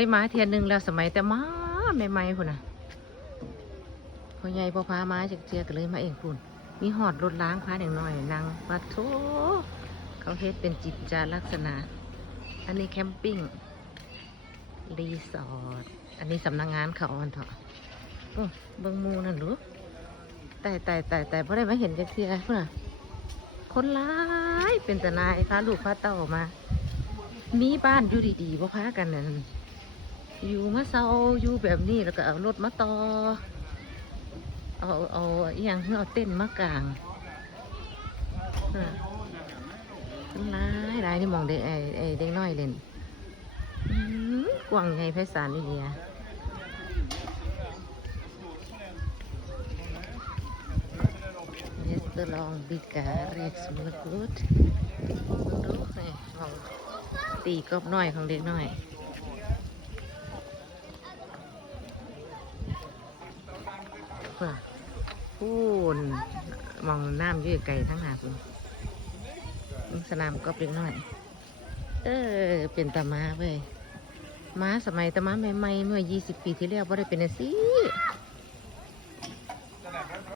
ยมาเทียนหนึ่งแล้วสมัยแต่มาใหม่ๆพุ่นน่ะพอใหญ่พอพามาจากเทียก็เลยมาเองพุ่นมีหอดรถล้างพาเด็กน้อยนางปัดโถเขาเฮ็ดเป็นจิตจาลักษณะ อันนี้แคมปิ้งรีสอร์ทอันนี้สำนักงานเขาอันเถอะโอ้เบิงมูนั่นหรือแต่แต่แต่แต่พอได้มาเห็นจากเทียเพื่อคนร้ายเป็นแต่นายพาลูกพาเต้ามา มีบ้านอยู่ดีๆพ่พากันนั่น อยู่มาเซาอยู่แบบนี้แล้วก็เอารถมาต่อ เอาเอาอหย่างเอาเต้นมากลางอ่าคนร้ายร้ายนี่มองเด็กไอ้ไอ้เด็กน้อยเล่นกว้างใหญ่ไพศาลนี่เดียเนสตอร์ลองบิกาเร็กสมุลกุดดูนี่มองตีกอบน้อยของเด็กน้อย เพื่อพูนมองน้ำยืดไกลทั้งหาคุณสนามก็เป็นหน่อย เออ เป็นตามาเว้ยม้าสมัยตามาใหม่ๆเมื่อ 20 ปีที่แล้วว่าได้เป็นอันสิ